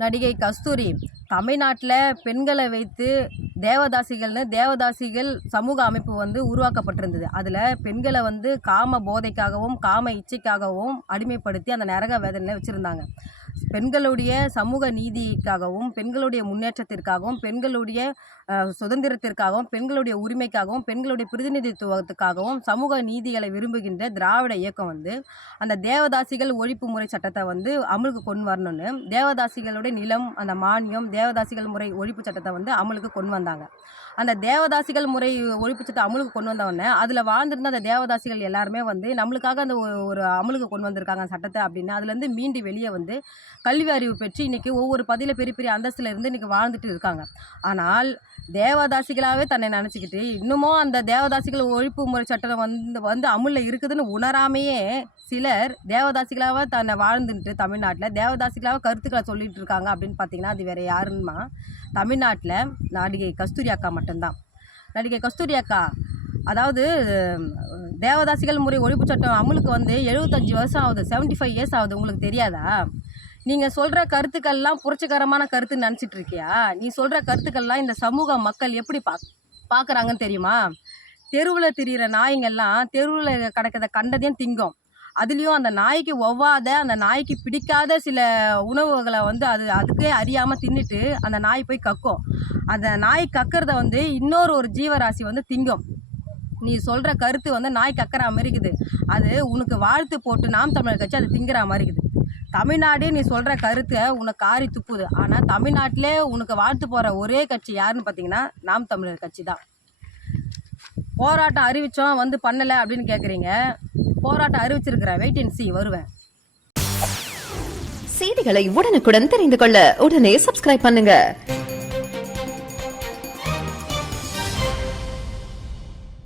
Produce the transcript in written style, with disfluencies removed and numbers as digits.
நடிகை கஸ்தூரி தமிழ்நாட்டில் பெண்களை வைத்து தேவதாசிகள் சமூக அமைப்பு வந்து உருவாக்கப்பட்டிருந்தது. அதில் பெண்களை வந்து காம போதைக்காகவும் காம இச்சைக்காகவும் அடிமைப்படுத்தி அந்த நரக வேதனையில் வச்சுருந்தாங்க. பெண்களுடைய சமூக நீதிக்காகவும் பெண்களுடைய முன்னேற்றத்திற்காகவும் பெண்களுடைய சுதந்திரத்திற்காகவும் பெண்களுடைய உரிமைக்காகவும் பெண்களுடைய பிரதிநிதித்துவத்துக்காகவும் சமூக நீதிகளை விரும்புகின்ற திராவிட இயக்கம் வந்து அந்த தேவதாசிகள் ஒழிப்பு முறை சட்டத்தை வந்து அமலுக்கு கொண்டு வரணும்னு தேவதாசிகளுடைய நிலம் அந்த மானியம் தேவதாசிகள் முறை ஒழிப்பு சட்டத்தை வந்து அமலுக்கு கொண்டு வந்தாங்க. அந்த தேவதாசிகள் முறை ஒழிப்பு சட்டத்தை அமலுக்கு கொண்டு வந்தவொடனே அதில் வாழ்ந்திருந்த அந்த தேவதாசிகள் எல்லாருமே வந்து நம்மளுக்காக அந்த ஒரு அமலுக்கு கொண்டு வந்திருக்காங்க சட்டத்தை அப்படின்னு அதுலேருந்து மீண்டு வெளியே வந்து கல்வி அறிவு பெற்று இன்றைக்கி ஒவ்வொரு பதியில் பெரிய பெரிய அந்தஸ்தில் இருந்து இன்றைக்கி வாழ்ந்துட்டு இருக்காங்க. ஆனால் தேவதாசிகளாகவே தன்னை நினச்சிக்கிட்டு இன்னமும் அந்த தேவதாசிகள் ஒழிப்பு முறை சட்டம் வந்து அமுலில் இருக்குதுன்னு உணராமையே சிலர் தேவதாசிகளாக தன்னை வாழ்ந்துட்டு தமிழ்நாட்டில் தேவதாசிகளாக கருத்துக்களை சொல்லிகிட்டு இருக்காங்க அப்படின்னு பார்த்தீங்கன்னா அது வேறு யாருன்னா தமிழ்நாட்டில் நடிகை கஸ்தூரி அக்கா மட்டும்தான். நடிகை கஸ்தூரி அக்கா அதாவது தேவதாசிகள் முறை ஒழிப்பு சட்டம் அமலுக்கு வந்து 75 வருஷம் ஆகுது, 75 இயர்ஸ் ஆகுது. உங்களுக்கு தெரியாதா? நீங்கள் சொல்கிற கருத்துக்கள்லாம் புரட்சிகரமான கருத்துன்னு நினச்சிட்டு இருக்கியா? நீ சொல்கிற கருத்துக்கள்லாம் இந்த சமூக மக்கள் எப்படி பார்க்குறாங்கன்னு தெரியுமா? தெருவில் திரிகிற நாய்ங்கள்லாம் தெருவில் கிடக்கிறத கண்டதையும் திங்கும். அதுலேயும் அந்த நாய்க்கு ஒவ்வாத அந்த நாய்க்கு பிடிக்காத சில உணவுகளை வந்து அதுக்கே அறியாமல் தின்னுட்டு அந்த நாய் போய் கக்கும். அந்த நாய் கக்கிறத வந்து இன்னொரு ஜீவராசி வந்து திங்கும். நீ சொல்கிற கருத்து வந்து நாய் கக்கிற மாதிரி இருக்குது. அது உனக்கு வாழ்த்து போட்டு நாம் தமிழர் கட்சி அது திங்கிற மாதிரி இருக்குது. தமிழ்நாடே நீ சொல்கிற கருத்தை உனக்கு காரி துப்புது. ஆனால் தமிழ்நாட்டிலே உனக்கு வாழ்த்து போகிற ஒரே கட்சி யாருன்னு பார்த்தீங்கன்னா நாம் தமிழர் கட்சி தான். போராட்டம் அறிவித்தோம் வந்து பண்ணலை அப்படின்னு கேட்குறீங்க. போராட்டம் அறிவிச்சிருக்கிறேன், வெயிட் அண்ட் சீ, வருவேன். செய்திகளை உடனுக்குடன் தெரிந்து கொள்ள உடனே சப்ஸ்கிரைப் பண்ணுங்க.